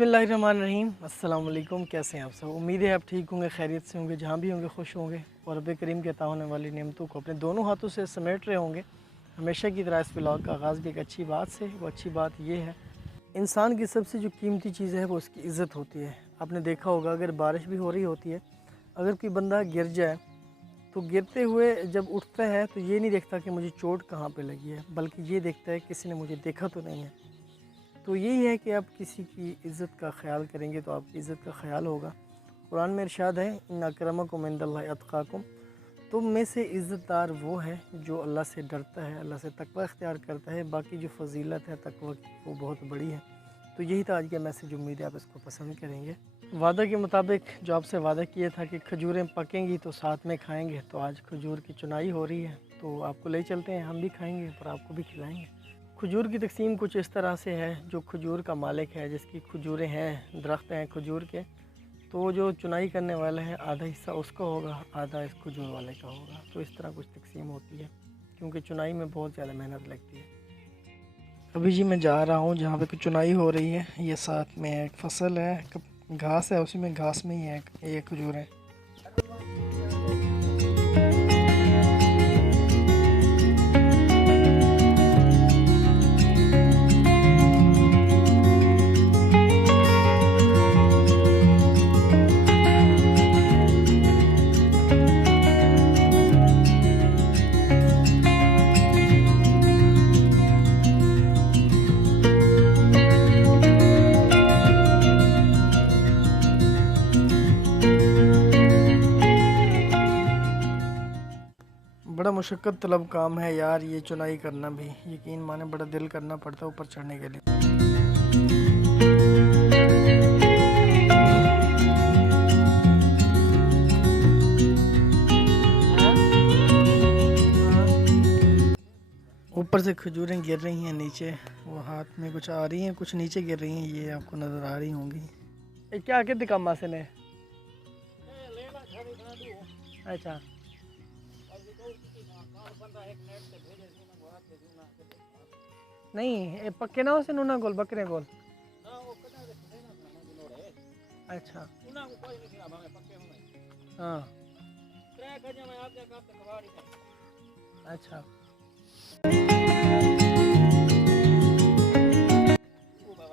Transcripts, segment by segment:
बिस्मिल्लाहिर्रहमानिर्रहीम। अस्सलाम वालेकुम। कैसे हैं आप सब? उम्मीद है आप ठीक होंगे, खैरियत से होंगे, जहाँ भी होंगे खुश होंगे और रब करीम के अता होने वाली नेमतों को अपने दोनों हाथों से समेट रहे होंगे। हमेशा की तरह इस व्लॉग का आगाज़ भी एक अच्छी बात से। वो अच्छी बात ये है, इंसान की सबसे जो कीमती चीज़ है वो उसकी इज़्ज़त होती है। आपने देखा होगा, अगर बारिश भी हो रही होती है, अगर कोई बंदा गिर जाए तो गिरते हुए जब उठता है तो ये नहीं देखता कि मुझे चोट कहाँ पे लगी है, बल्कि ये देखता है किसी ने मुझे देखा तो नहीं है। तो यही है कि आप किसी की इज़्ज़त का ख्याल करेंगे तो आपकी इज़्ज़त का ख्याल होगा। कुरान में इरशाद है, इन्न अक्रमकुम इंदल्लाहि अत्क़ाकुम, तुम में से इज़्ज़तदार वो है जो अल्लाह से डरता है, अल्लाह से तक़वा इख्तियार करता है। बाकी जो फ़जीलत है तक़वा की, वो बहुत बड़ी है। तो यही था आज का मैसेज। उम्मीद है आप इसको पसंद करेंगे। वादा के मुताबिक जो आपसे वादा किया था कि खजूरें पकेंगी तो साथ में खाएँगे, तो आज खजूर की चुनाई हो रही है, तो आपको ले चलते हैं, हम भी खाएँगे और आपको भी खिलाएँगे। खजूर की तकसीम कुछ इस तरह से है, जो खजूर का मालिक है, जिसकी खजूरें हैं, दरख्त हैं खजूर के, तो जो चुनाई करने वाला है आधा हिस्सा उसका होगा, आधा इस खजूर वाले का होगा। तो इस तरह कुछ तकसीम होती है, क्योंकि चुनाई में बहुत ज़्यादा मेहनत लगती है। अभी जी मैं जा रहा हूँ जहाँ पे कुछ चुनाई हो रही है। ये साथ में एक फसल है, घास है, उसी में घास में ही है ये खजूर है। बड़ा मुशक्क़त तलब काम है यार ये चुनाई करना भी, यकीन माने बड़ा दिल करना पड़ता है ऊपर चढ़ने के लिए। ऊपर से खजूरें गिर रही हैं नीचे, वो हाथ में कुछ आ रही हैं, कुछ नीचे गिर रही हैं, ये आपको नज़र आ रही होंगी। क्या कहते काम से ने? अच्छा, नहीं पक्के ना उसे नूना गोल बकरे गोल। अच्छा हाँ, अच्छा।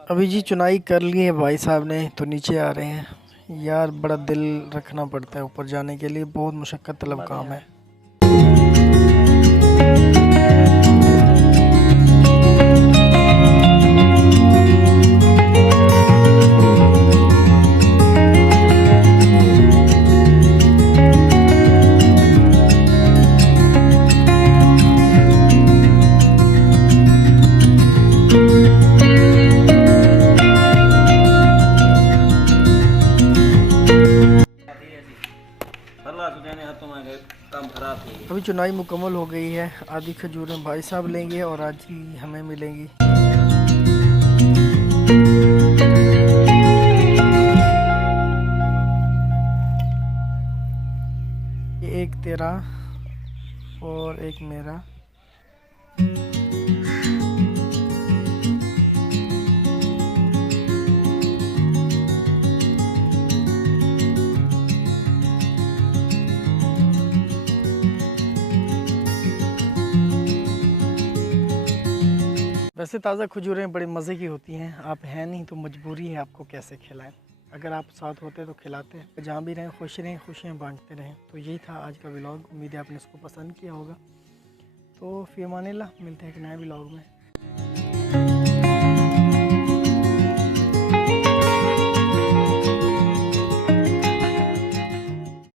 अभी जी चुनाई कर ली है भाई साहब ने, तो नीचे आ रहे हैं। यार बड़ा दिल रखना पड़ता है ऊपर जाने के लिए, बहुत मुशक्क़त तलब काम है। अभी चुनाई मुकम्मल हो गई है, आधी खजूरें भाई साहब लेंगे और आधी हमें मिलेंगी। ये एक तेरा और एक मेरा। वैसे ताज़ा खजूरें बड़ी मज़े की होती हैं, आप हैं नहीं तो मजबूरी है आपको कैसे खिलाएं। अगर आप साथ होते तो खिलाते। जहाँ भी रहें खुश रहें, खुशियाँ बांटते रहें। तो यही था आज का व्लॉग, उम्मीद है आपने इसको पसंद किया होगा। तो फ़ी अमानिल्लाह, मिलते हैं एक नए व्लॉग में।